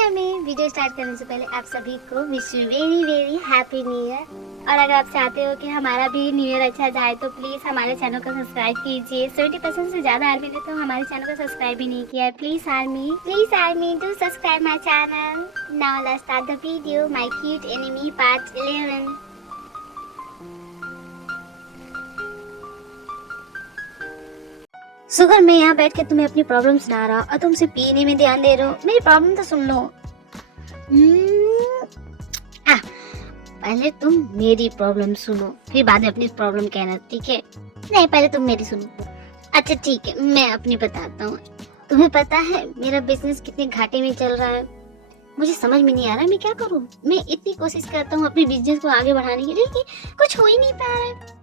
अम्मी, video start करने से पहले आप सभी को wish you very very happy new year. और अगर आप चाहते हो कि हमारा भी न्यू ईयर अच्छा जाए तो प्लीज़ हमारे चैनल को सब्सक्राइब कीजिए। 70% से ज़्यादा आर्मी ने तो हमारे चैनल को सब्सक्राइब भी नहीं किया है। Please army do subscribe my channel. Now let's start the video my cute enemy part 11। Sugar, मैं यहाँ बैठ के तुम्हें अपनी प्रॉब्लम सुना रहा और तुम सिर्फ पीने में ध्यान दे रहे हो। मेरी प्रॉब्लम तो सुन लो। पहले तुम मेरी प्रॉब्लम सुनो, फिर बाद में अपनी प्रॉब्लम कहना, ठीक है? नहीं, पहले तुम मेरी सुनो। अच्छा ठीक है, मैं अपनी बताता हूँ। तुम्हें पता है मेरा बिजनेस कितने घाटे में चल रहा है? मुझे समझ में नहीं आ रहा मैं क्या करूँ। मैं इतनी कोशिश करता हूँ अपने बिजनेस को आगे बढ़ाने की, लेकिन कुछ हो ही नहीं पा रहा है।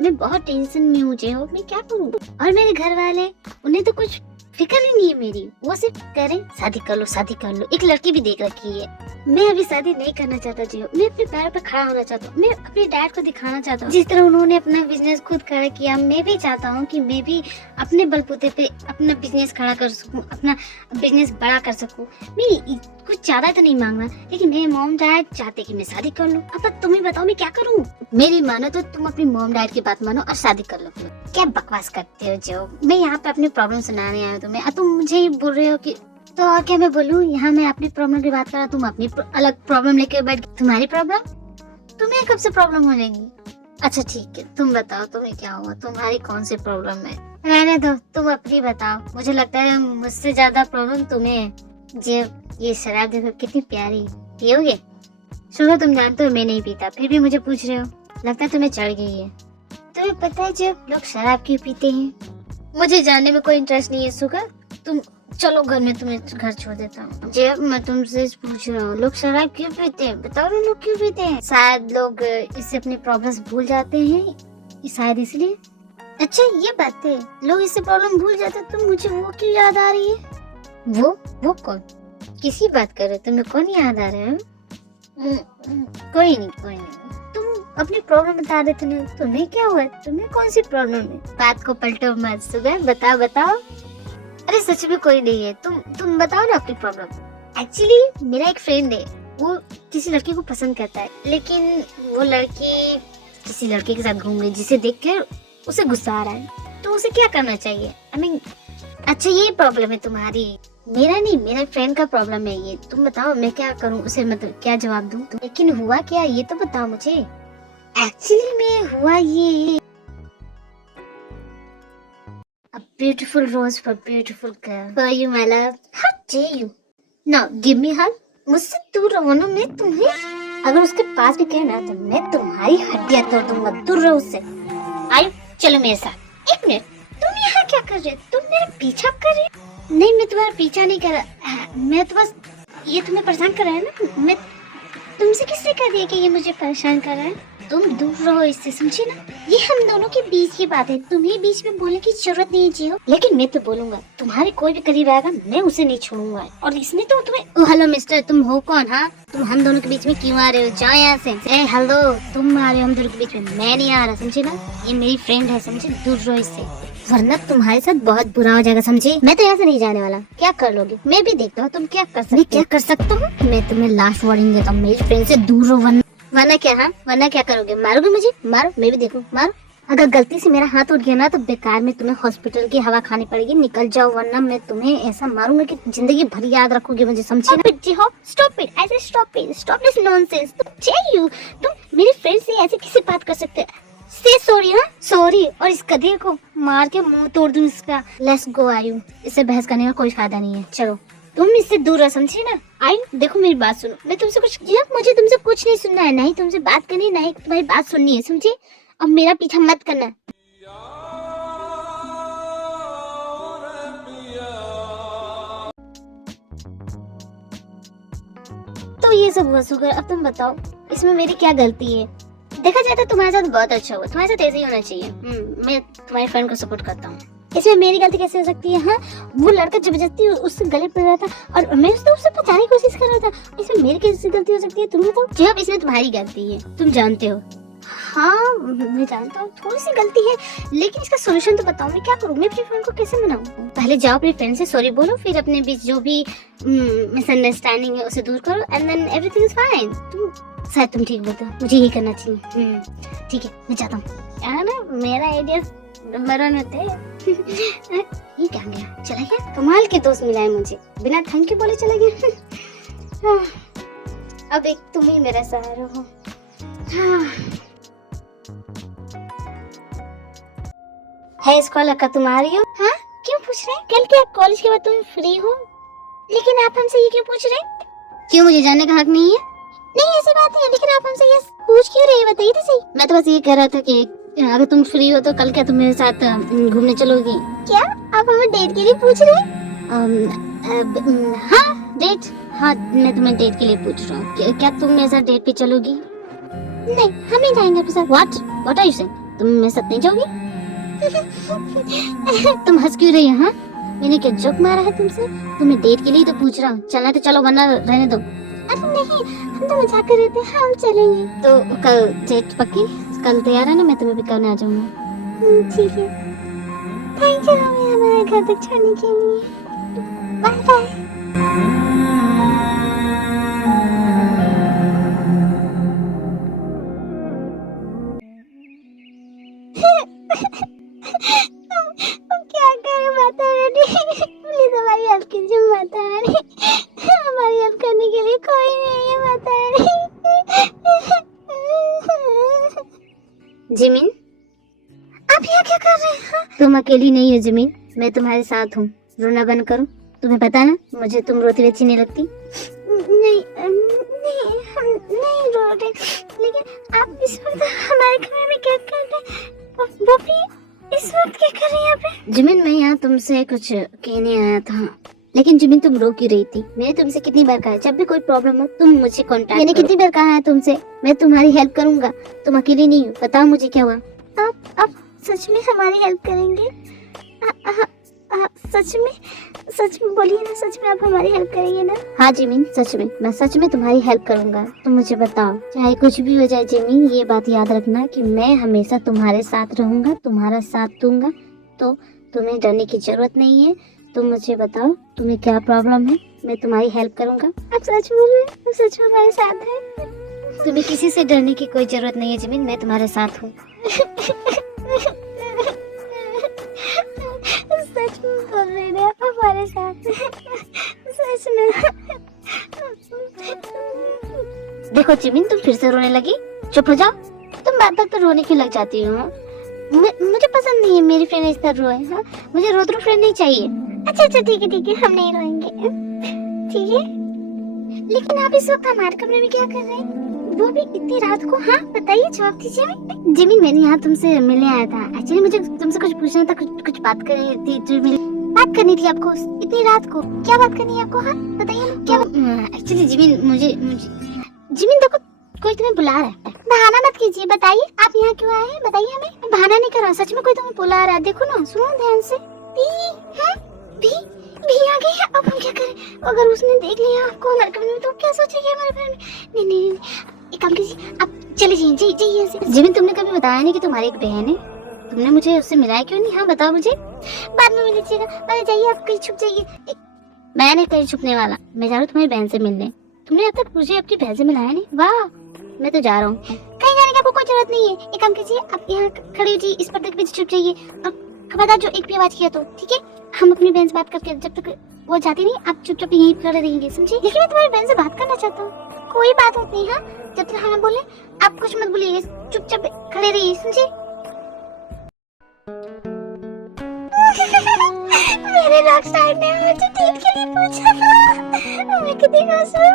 मैं बहुत टेंशन में हूँ हो, मैं क्या करूँ? और मेरे घर वाले, उन्हें तो कुछ फिक्र ही नहीं है मेरी। वो सिर्फ करें शादी कर लो, शादी कर लो। एक लड़की भी देख रखी है। मैं अभी शादी नहीं करना चाहता जी। मैं अपने पैरों पर खड़ा होना चाहता हूँ। मैं अपने डैड को दिखाना चाहता हूँ जिस तरह उन्होंने अपना बिजनेस खुद खड़ा किया। मैं भी चाहता हूँ कि मैं भी अपने बलबूते पे अपना बिजनेस खड़ा कर सकूँ, अपना बिजनेस बड़ा कर सकूँ। मैं कुछ ज्यादा तो नहीं मांगना, लेकिन मेरे मॉम डैड चाहते कि मैं शादी कर लूँ। अब तुम ही बताओ मैं क्या करूँ? मेरी मानो तो तुम अपनी मॉम डैड की बात मानो और शादी कर लो। क्या बकवास करते हो जो? मैं यहाँ पे अपनी प्रॉब्लम सुनाने आया हूँ तुम्हें, तुम मुझे ही बोल रहे हो कि तो और क्या मैं बोलूँ? यहाँ मैं अपनी प्रॉब्लम की बात कर रहा, तुम अपनी अलग प्रॉब्लम लेके बैठ गई। तुम्हारी प्रॉब्लम? तुम्हें कब से प्रॉब्लम हो जाएगी? अच्छा ठीक है, तुम बताओ तुम्हें क्या हुआ? तुम्हारी कौन सी प्रॉब्लम है? रहने दो, तुम अपनी बताओ। मुझे लगता है मुझसे ज्यादा प्रॉब्लम तुम्हें है। जब ये शराब देखो कितनी प्यारी, पियोगे? शुगर, तुम जानते हो मैं नहीं पीता, फिर भी मुझे पूछ रहे हो। लगता है तुम्हें चढ़ गई है। तुम्हें पता है जब लोग शराब क्यों पीते हैं? मुझे जानने में कोई इंटरेस्ट नहीं है शुगर। तुम चलो घर में, तुम्हें घर छोड़ देता हूँ। जब मैं तुमसे पूछ रहा हूँ लोग शराब क्यों पीते हैं, बताओ ना लोग क्यों पीते हैं? शायद लोग इससे अपनी प्रॉब्लम्स भूल जाते हैं, शायद इसलिए। अच्छा ये बात है, लोग इससे प्रॉब्लम भूल जाते हैं, तो मुझे वो क्यों याद आ रही है? वो कौन? किसी बात कर रहे हो? तुम्हें कौन याद आ रहा है? कोई नहीं। तुम अपनी प्रॉब्लम बता रहे थे ना, तुम्हें क्या हुआ? तुम्हें कौन सी प्रॉब्लम है? बात को पलटो मत सुबह, बताओ। अरे सच में कोई नहीं है, तुम बताओ ना अपनी प्रॉब्लम। एक्चुअली मेरा एक फ्रेंड है, वो किसी लड़की को पसंद करता है, लेकिन वो लड़की किसी लड़के के साथ घूम रही, जिसे देखकर उसे गुस्सा आ रहा है। तो उसे क्या करना चाहिए? अच्छा ये प्रॉब्लम है तुम्हारी, मेरा नहीं, मेरे फ्रेंड का प्रॉब्लम है ये। तुम बताओ मैं क्या करूं? उसे मतलब क्या जवाब दूं? लेकिन हुआ क्या ये तो बताओ मुझे। एक्चुअली में हुआ ये, A beautiful rose for beautiful girl. For you, my love. How dare you? Now, give me hug. मुझसे दूर रहो ना, मैं तुम्हें अगर उसके पास भी गए ना तो मैं तुम्हारी हड्डियां तोड़ दूंगा। दूर रहो उससे। आई चलो मेरे साथ। एक मिनट, तुम यहाँ क्या कर रहे हो? तुम मेरा पीछा कर रहे हो? नहीं, मैं तुम्हारा पीछा नहीं कर रहा, मैं तो बस ये तुम्हें परेशान कर रहा है ना। मैं तुमसे किसने कह दिया कि ये मुझे परेशान कर रहा है? तुम दूर रहो इससे, समझे ना? ये हम दोनों के बीच की बात है, तुम्हें बीच में बोलने की जरूरत नहीं है जियो। लेकिन मैं तो बोलूंगा, तुम्हारे कोई भी करीब आएगा मैं उसे नहीं छोड़ूंगा। और इसने तो तुम्हें हेलो मिस्टर, तुम हो कौन? हाँ, तुम हम दोनों के बीच में क्यों आ रहे हो? जाओ यहाँ से। हेलो, तुम आ रहे हो हम दोनों के बीच में, मैं नहीं आ रहा, समझे ना? ये मेरी फ्रेंड है, समझे? दूर रहो इससे, वरना तुम्हारे साथ बहुत बुरा हो जाएगा, समझे? मैं तो यहाँ से नहीं जाने वाला। क्या कर लोगे? मैं भी देखता हूँ तुम क्या कर सकते हो। क्या कर सकता हूँ? मैं तुम्हें लास्ट वार्निंग देता हूँ, मेरी फ्रेंड से दूर रहो, वरना क्या? हाँ, वरना क्या करोगे? मारोगे मुझे? मारो, मैं भी देखूं, मारो। अगर गलती से मेरा हाथ उठ गया ना तो बेकार में तुम्हें हॉस्पिटल की हवा खानी पड़ेगी। निकल जाओ, वरना मैं तुम्हें ऐसा मारूंगा कि जिंदगी भर याद रखोगे मुझे, समझे ना? जी हो, स्टॉप इट, आई से स्टॉप दिस नॉनसेंस। तुम मेरी फ्रेंड से ऐसे किसी बात कर सकते? से सॉरी। हाँ सॉरी, और इस गधे को मार के मुंह तोड़ दूं इसका। लेट्स गो आयु, इससे बहस करने का कोई फायदा नहीं है, चलो। तुम इससे दूर रहो, समझे ना? आई देखो मेरी बात सुनो, मैं तुमसे मुझे तुमसे कुछ नहीं सुनना है, नहीं तुमसे बात करनी, नहीं तुम्हारी बात सुननी है, समझे? अब मेरा पीछा मत करना। तो ये सब हुआ शुगर, अब तुम बताओ इसमें मेरी क्या गलती है? देखा जाए तो तुम्हारे साथ बहुत अच्छा हुआ, तुम्हारे साथ ऐसे ही होना चाहिए। मैं तुम्हारी फ्रेंड को सपोर्ट करता हूँ, इसमें मेरी गलती कैसे हो सकती है? हाँ, वो लड़का जबरदस्ती उससे गले पड़ रहा था और मैं उससे बचाने की कोशिश कर रहा था, इसमें मेरी कैसी गलती हो सकती है? तुम बताओ। जब इसमें तुम्हारी गलती है, तुम जानते हो हाँ मैं जानता हूँ थोड़ी सी गलती है, लेकिन इसका सॉल्यूशन तो बताओ, मैं क्या करूँ? मैं अपनी फ्रेंड को कैसे मनाऊँ? पहले जाओ अपनी फ्रेंड से सॉरी बोलो, फिर अपने बीच जो भी मिसअंडरस्टैंडिंग है उसे दूर करो, and then everything is fine. तुम ठीक बोलते हो, मुझे यही करना चाहिए। ठीक है मैं जाता हूँ। क्या ना मेरा आइडिया नंबर 1 होते हैं। ये क्या गया, चला गया? कमाल के दोस्त मिला है मुझे, बिना थैंक यू बोले चला गया। अब एक तुम ही मेरा सहारा हो। है इसको लगा तुम आ रही हो? हाँ क्यों पूछ रहे हैं? कल क्या कॉलेज के बाद तुम फ्री हो, लेकिन आप हमसे ये क्यों पूछ रहे हैं? क्यों, मुझे जानने का हक नहीं है? नहीं ऐसी बात है, लेकिन आप हमसे ये पूछ क्यों रही है, बताइए तो सही। मैं तो बस ये कह रहा था कि अगर तुम फ्री हो तो कल क्या तुम मेरे साथ घूमने चलोगी? क्या आप हमें डेट के लिए पूछ रहे हैं? हाँ डेट, हाँ मैं तुम्हें डेट के लिए पूछ रहा हूँ। क्या तुम मेरे साथ डेट पे चलोगी? नहीं हम नहीं जाएंगे आपके साथ। What are you saying? तुम मेरे साथ नहीं जाओगी? तुम हंस क्यों रही हो? हाँ मैंने क्या जोक मारा है तुमसे? तुम्हें डेट के लिए तो पूछ रहा हूँ, चलना तो चलो वरना रहने दो। अरे नहीं हम तो मजाक कर रहे थे, हम चलेंगे। तो कल डेट पक्की? कल तैयार है ना, मैं तुम्हें भी करने आ जाऊंगा। ठीक है, थैंक यू हमें हमारे घर तक छोड़ने के लिए। Bye bye. क्या करें माता रानी, प्लीज हमारी हेल्प कीजिए माता रानी, हमारी हेल्प करने के लिए कोई नहीं है माता रानी। जिमिन आप यहाँ क्या कर रहे हैं? तुम अकेली नहीं हो जिमिन, मैं तुम्हारे साथ हूँ। रोना बंद करो, तुम्हें पता है ना मुझे तुम रोती हुई अच्छी नहीं लगती। नहीं नहीं हम नहीं रो रहे, लेकिन आप इस वक्त हमारे घर में क्या कर रहे हैं? वो भी इस वक्त क्या कर रही है यहाँ पे? जिमिन मैं यहाँ तुमसे कुछ कहने आया था, लेकिन जिमिन तुम रो क्यों रही थी? मैंने तुमसे कितनी बार कहा है जब भी कोई प्रॉब्लम हो तुम मुझे कांटेक्ट। मैंने कितनी बार कहा है तुमसे मैं तुम्हारी हेल्प करूंगा, तुम अकेली नहीं हो। बताओ मुझे क्या हुआ? आप सच में हमारी हेल्प करेंगे? सच में बोलिए ना, सच में आप हमारी हेल्प करेंगे ना? हाँ जिमिन सच में, मैं सच में तुम्हारी हेल्प करूंगा। तुम मुझे बताओ, चाहे कुछ भी हो जाए जिमिन, ये बात याद रखना कि मैं हमेशा तुम्हारे साथ रहूंगा, तुम्हारा साथ दूंगा, तो तुम्हें डरने की जरूरत नहीं है। तुम मुझे बताओ तुम्हें क्या प्रॉब्लम है, मैं तुम्हारी हेल्प करूंगा। आप सच बोल रहे हैं? आप सच में हमारे साथ हैं? तुम्हें किसी से डरने की कोई जरूरत नहीं है जिमिन, मैं तुम्हारे साथ हूँ। सच में बोल रहे हैं आप हमारे साथ? सच में? देखो जिमिन तुम फिर से रोने लगी, चुप हो जाओ। तुम बात बात पर रोने क्यों लग जाती हो? मुझे पसंद नहीं है मेरी फ्रेंड इस तरह रोए। हाँ मुझे रोतरू फ्रेंड नहीं चाहिए। अच्छा ठीक है हम नहीं रोएंगे, ठीक है। लेकिन आप इस वक्त हमारे कमरे में क्या कर रहे हैं, वो भी इतनी रात को? हाँ बताइए, जवाब दीजिए। जिमिन मैंने यहाँ तुमसे मिलने आया था, एक्चुअली मुझे तुमसे कुछ पूछना था, कुछ बात करनी थी। बात करनी थी आपको इतनी रात को? क्या बात करनी है आपको? हाँ बताइए ना क्या? एक्चुअली जिमिन मुझे जिमिन देखो कोई तुम्हें बुला रहा है। बहाना मत कीजिए, बताइए आप यहाँ क्यों आए हैं, बताइए हमें। बहाना नहीं कर रहा, सच में कोई तुम्हें बुला रहा है। देखो ना, सुनो ध्यान से। भी आ गई है, अब हम क्या करें? अगर उसने देख लिया आपको हमारे कमरे में तो क्या सोचेगी हमारे बारे में? नहीं एक काम कीजिए, आप चले जाइए। जिमिन तुमने कभी बताया नहीं कि तुम्हारी एक बहन है, तुमने मुझे उससे मिलाया क्यों नहीं? हाँ बताओ मुझे। बाद में मिल लीजिएगा, पहले जाइए आप कहीं छुप जाइए। मैं नहीं कहीं छुपने वाला, मैं जा रहा हूँ तुम्हारी बहन से मिलने। तुमने अब तक मुझे अपनी बहन से मिलाया नहीं, वाह। मैं तो जा रहा हूँ, कहीं जाने की आपको कोई जरूरत नहीं है। एक काम कीजिए, आप यहाँ खड़ी हो जाइए, इस पर्दे के पीछे छुप जाइए, और खबरदार जो एक भी आवाज किया तो, ठीक है? हम अपनी बहन से बात करके जब तक वो जाती नहीं, आप चुपचाप यहीं खड़े रहेंगे, समझे? लेकिन मैं तुम्हारी बहन से बात करना चाहता हूँ। कोई बात नहीं, हाँ जब तक हमें बोले आप कुछ मत बोलिए, चुपचाप खड़े रहिए, समझे? मेरे रॉकस्टार ने मुझे डेट के लिए पूछा था, मैं कितनी खुश हूँ।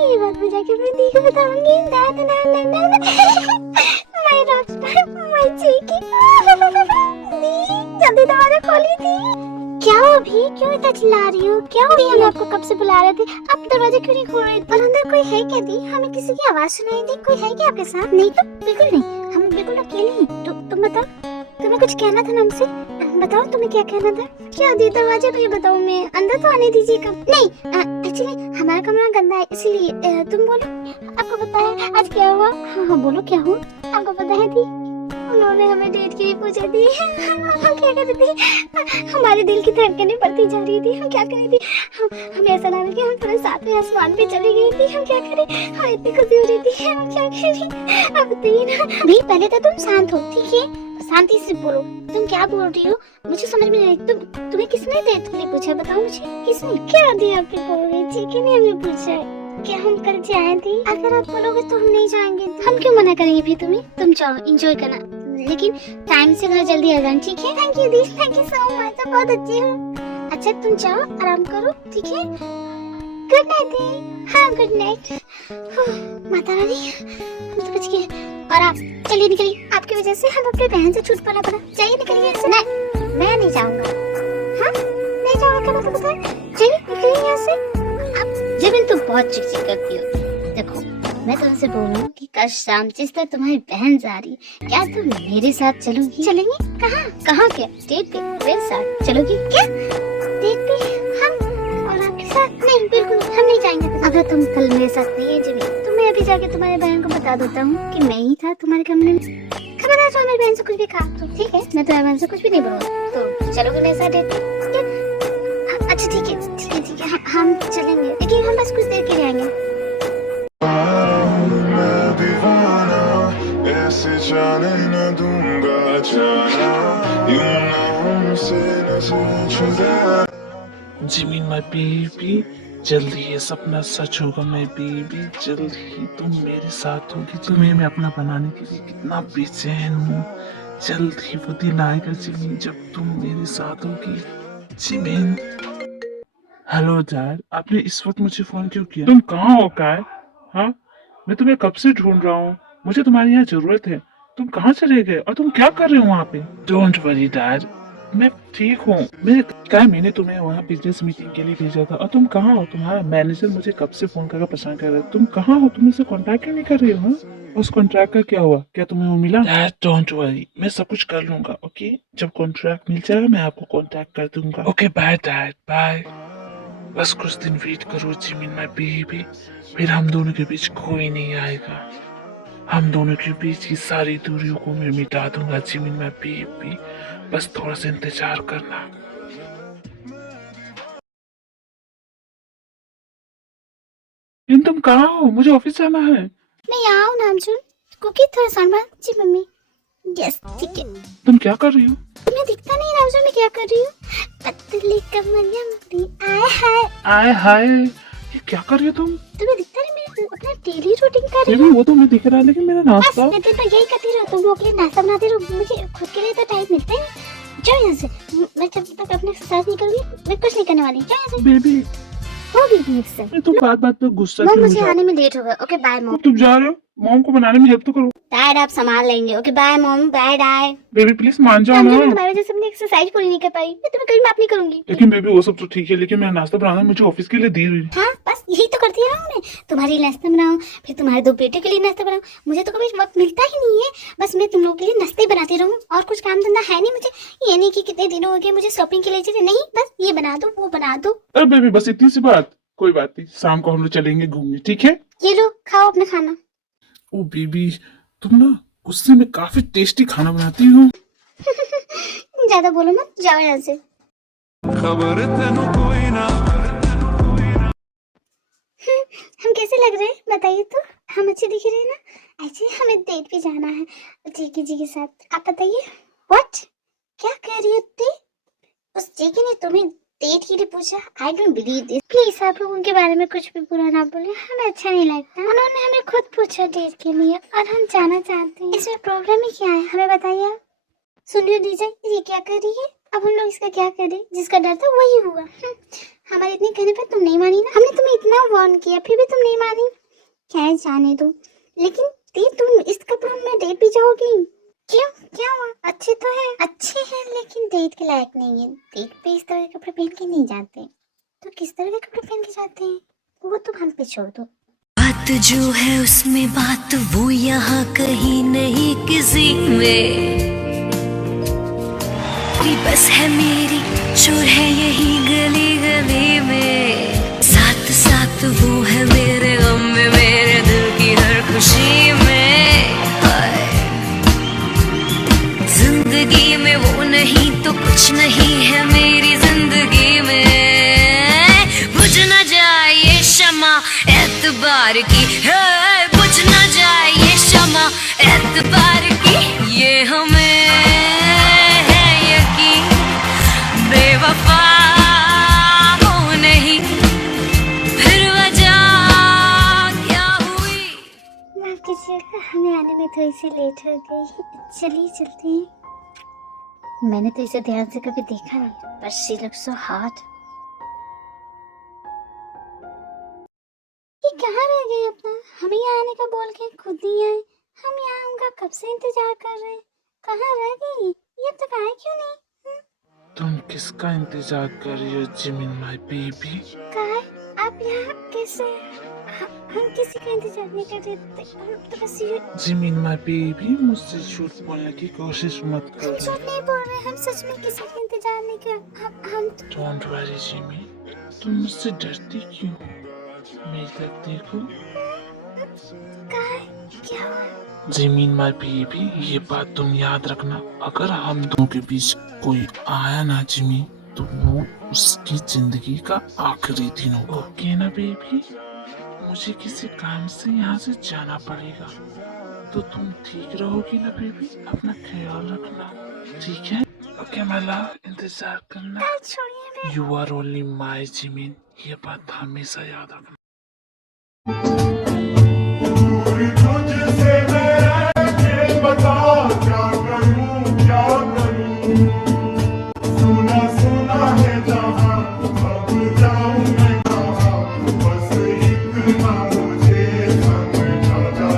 ये बात मैं जाके अपनी दी को बताऊंगी। My rockstar, my cheeky. जल्दी दरवाजा खोलिए दी। क्या हो अभी, क्यों इतना चिल्ला रही हो? क्या हो? हम आपको कब से बुला रहे थे, आप दरवाजा क्यों नहीं खोल रहे? और अंदर कोई है क्या दी? हमें किसी की आवाज सुनाई दी, कोई है क्या आपके साथ? नहीं तो बिल्कुल नहीं, हम बिल्कुल अकेले हैं। तुम बताओ, तुम्हें कुछ कहना था ना हमसे, बताओ तुम्हें क्या कहना था? क्या दी? दरवाजा तो ये बताओ, मैं अंदर तो आने दीजिए। कब? नहीं एक्चुअली हमारा कमरा गंदा है इसीलिए तुम बोलो आपको पता है आज क्या हुआ। हाँ हाँ बोलो क्या हुआ। आपको पता है दी उन्होंने हमें डेट के लिए पूछा थी। हम क्या कर रहे थे, हमारे दिल की धड़कनें बढ़ती जा रही थी। हम क्या कर रहे थे, हमें ऐसा लगा कि हम थोड़े साथ में आसमान पे चली गई थी। हम क्या करें, हमें इतनी खुशी हो रही थी। हम क्या करें अब तीन भी। पहले तो तुम शांत हो ठीक है, शांति से बोलो। तुम क्या बोल रही हो मुझे समझ में नहीं। तुम्हें किसने डेट के लिए पूछा बताओ मुझे, किसने क्या दिया आपके बोल रही थी कि नहीं हमें पूछा है। क्या हम कल जाए थे, अगर आप बोलोगे तो हम नहीं जाएंगे। हम क्यों मना करेंगे फिर तुम्हें, तुम जाओ एंजॉय करना, लेकिन टाइम से घर जल्दी आ जाना ठीक है। Thank you the, thank you so much, बहुत अच्छी हूँ। अच्छा तुम जाओ आराम करो ठीक है। गुड नाइट दी। हाँ गुड नाइट। माता रानी हम तो बच गए। और आप चलिए निकलिए, आपकी वजह से हम अपने बहन से छूट पड़ा। जाइए निकलिए। नहीं मैं नहीं जाऊंगा। हाँ नहीं जाऊंगा क्या मतलब होता है, चलिए निकलिए यहाँ से। आप जिबिन तुम बहुत चिकचिक करती हो। देखो मैं तुमसे बोलूं कि कल शाम जिस तरह तुम्हारी बहन जा रही, क्या तुम मेरे साथ चलोगी? चलेंगे कहाँ कहाँ क्या डेट पे मेरे साथ चलोगी क्या? डेट पे हम और आपके साथ? नहीं बिल्कुल हम नहीं जाएंगे। अगर तुम कल मेरे साथ नहीं है जिबिन तो मैं अभी जाके तुम्हारे बहन को बता देता हूँ कि मैं ही था तुम्हारे कमरे में। खबरदार तो हमारी बहन से कुछ भी कहा तो ठीक है, मैं तुम्हारी बहन से कुछ भी नहीं बोलूँगा। तो चलोगे मेरे साथ डेट पे? अच्छा ठीक है ठीक है ठीक है हम चलेंगे, लेकिन हम बस कुछ देर के लिए आएंगे। ऐसे जाने न दूंगा जाना, यूं ना हमसे न छुड़ा। जिमिन माय बेबी, जल्दी ये सपना सच होगा माय बेबी, जल्दी तुम मेरे साथ होगी। तुम्हें मैं अपना बनाने के लिए कितना बेचैन हूँ। जल्दी वो दिन आएगा जिमिन जब तुम मेरे साथ होगी। जिमिन हेलो डैड, आपने इस वक्त मुझे फोन क्यों किया? तुम कहाँ हो काय? हाँ मैं तुम्हें कब से ढूंढ रहा हूँ, मुझे तुम्हारी यहाँ जरूरत है। तुम कहाँ चले गए और तुम क्या कर रहे हो वहाँ पे? डोंट वरी डैड, मैं ठीक हूँ। मैंने तुम्हें वहाँ बिजनेस मीटिंग के लिए भेजा था और तुम कहाँ हो? तुम्हारा मैनेजर मुझे कब से फोन करके परेशान कर रहा है। तुम कहाँ हो? तुम मुझसे कांटेक्ट क्यों नहीं कर रहे हो? उस कॉन्ट्रैक्ट का क्या हुआ? क्या तुम्हें वो मिला? डैड डोंट वरी, मैं सब कुछ कर लूंगा। ओके जब कॉन्ट्रैक्ट मिल जाएगा मैं आपको कांटेक्ट कर दूंगा। Okay bye dad bye. बस कुछ दिन वेट करो जिमिन माय बेबी, फिर हम दोनों के बीच कोई नहीं आएगा। हम दोनों के बीच की सारी दूरियों को मैं मिटा दूंगा जिमिन माय बेबी, बस थोड़ा सा इंतजार करना। इन तुम कहाँ हो? मुझे ऑफिस जाना है। मैं यहाँ हूँ नामचुन, कुकी थोड़ा संभाल। जी मम्मी। यस ठीक है। तुम क्या कर रही हो? तुम्हें दिखता नहीं नामचुन मैं क्या कर रही हूँ? पतली कमरिया मेरी आए हाय। आए हाय, ये क्या कर रही हो तुम? तुम्हें दिखता नहीं मैं अपना डेली रूटीन कर रही बेबी हूँ। वो तो मैं दिख रहा है, लेकिन मेरा बस नाश्ता। मैं दिन भर यही करती रहती हूँ, तुम लोग के लिए नाश्ता बनाती रहो, मुझे खुद के लिए तो टाइम मिलता ही नहीं। जाओ यहाँ से, मैं जब तक अपने साथ नहीं करूँगी मैं कुछ नहीं करने वाली। जाओ यहाँ से। बेबी होगी भी इससे। तुम बात बात पे गुस्सा मॉम क्यों मुझे हो? आने में लेट होगा। Okay bye mom. तुम जा रहे हो, मॉम को बनाने में हेल्प तो करो। डैड आप संभाल लेंगे। Okay bye mom. Bye dad. Baby please मान जाओ मैं ना। तुम्हारी वजह से अपनी एक्सरसाइज पूरी नहीं कर पाई, मैं तुम्हें कभी माफ नहीं करूंगी। लेकिन बेबी वो सब तो ठीक है, लेकिन मेरा नाश्ता बनाना मुझे ऑफिस के लिए दी हुई। हाँ बस यही तो करती रहा हूँ मैं, तुम्हारे लिए नाश्ता बनाऊँ फिर तुम्हारे दो बेटे के लिए नाश्ता बनाऊँ। मुझे तो कभी वक्त मिलता ही नहीं है, बस मैं तुम लोगों के लिए नाश्ते बनाती रहूँ और कुछ काम धंधा है नहीं मुझे। ये नहीं कि कितने दिनों हो गए मुझे शॉपिंग के लिए चाहिए, नहीं बस ये बना दो वो बना दो। अरे बेबी बस इतनी सी बात, कोई बात नहीं, शाम को हम लोग चलेंगे घूमने, ठीक है? ये लो खाओ अपना खाना। ओ बेबी तुम ना गुस्से में काफी टेस्टी खाना बनाती हो। ज्यादा बोलो मत, जाओ यहाँ से। खबर तेनू कोई ना। हम कैसे लग रहे हैं बताइए तो, हम अच्छे दिख रहे हैं ना? एक्चुअली हमें डेट पे जाना है जेके जी के साथ। आप बताइए। व्हाट क्या कह रही हो ती? उस जेके ने तुम्हें डेट के लिए पूछा? I don't believe this. Please आप लोग उनके बारे में कुछ भी बुरा ना बोले, हमें अच्छा नहीं लगता। उन्होंने हमें खुद पूछा डेट के लिए और हम जाना चाहते हैं। इसमें प्रॉब्लम ही क्या है हमें बताइए आप। सुन रहे डीजे ये क्या कर रही है? अब हम लोग इसका क्या करें? जिसका डर था वही हुआ। हमारे इतने कहने पर तुम नहीं मानी ना, हमने तुम्हें इतना वार्न किया फिर भी तुम नहीं मानी। खैर जाने दो, लेकिन तुम इस कपड़ों में डेट भी जाओगी? क्यों क्या हुआ? अच्छे तो है। अच्छे हैं लेकिन डेट के लायक नहीं है। डेट पे इस तरह के कपड़े पहन के नहीं जाते, तो किस तरह के कपड़े पहन के जाते हैं वो तो हम पे छोड़ दो। बात जो है उसमें बात वो यहाँ कहीं नहीं किसी में, बस है मेरी शोर है यही गली गली में। साथ साथ एतबार की है, बुझ न जाए ये शमा एतबार की, ये हमें है यकीन बेवफा हो नहीं, फिर वजह क्या हुई। माफ कीजिएगा, हमें आने में थोड़ी सी लेट हो गई। चलिए चलते हैं। मैंने तो इसे ध्यान से कभी देखा नहीं, पर शी लुक्स सो हॉट। ये कहाँ रह गए अपना? हमें यहाँ आने का बोल के खुद नहीं आए। हम यहाँ उनका कब से इंतजार कर रहे हैं। कहाँ रह गई? ये तक आए क्यों नहीं? तुम किसका इंतजार कर रही हो जिमिन माय बेबी? कहाँ? आप यहाँ कैसे? हम किसी का इंतजार नहीं कर रहे थे। हम तो बस ये जिमिन माय बेबी, मुझसे झूठ बोलने की कोशिश मत हम करो। झूठ नहीं बोल रहे। हम सच में किसी का इंतजार नहीं किया। हम डोंट वरी जिमी, तुम मुझसे डरती क्यों? मेरी तरफ देखो। कहाँ? क्या हुआ? जिमीन माय बेबी, ये बात तुम याद रखना, अगर हम दोनों के बीच कोई आया ना जिमी, तो वो उसकी जिंदगी का आखिरी दिन होगा। ओके ना बेबी? मुझे किसी काम से यहाँ से जाना पड़ेगा, तो तुम ठीक रहोगी ना बेबी? अपना ख्याल रखना, ठीक है? ओके माय लव, इंतजार करना। छोड़िए। You are only my Jimin, ये बात हमेशा याद रखना। दूर तुझसे मैं रह के बता क्या करूं, सुना सुना है जहां, अब जाऊं मैं कहां, बस इतना मुझे समझा।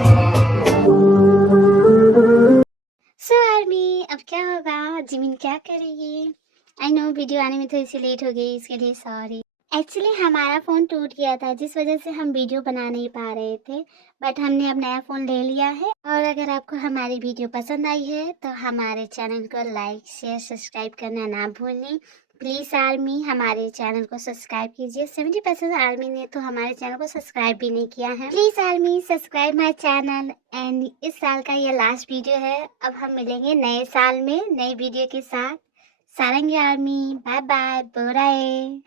सो आर्मी, अब क्या होगा? जिमिन क्या करेगी? आई नो वीडियो आने में थोड़ी सी लेट हो गई, इसके लिए सॉरी। एक्चुअली हमारा फ़ोन टूट गया था, जिस वजह से हम वीडियो बना नहीं पा रहे थे, बट हमने अब नया फ़ोन ले लिया है। और अगर आपको हमारी वीडियो पसंद आई है तो हमारे चैनल को लाइक शेयर सब्सक्राइब करना ना भूलें। प्लीज़ आर्मी, हमारे चैनल को सब्सक्राइब कीजिए। 70% आर्मी ने तो हमारे चैनल को सब्सक्राइब भी नहीं किया है। Please army subscribe my channel. And इस साल का ये लास्ट वीडियो है। अब हम मिलेंगे नए साल में नई वीडियो के साथ। सारंगी आर्मी, बाय बाय, बोराए।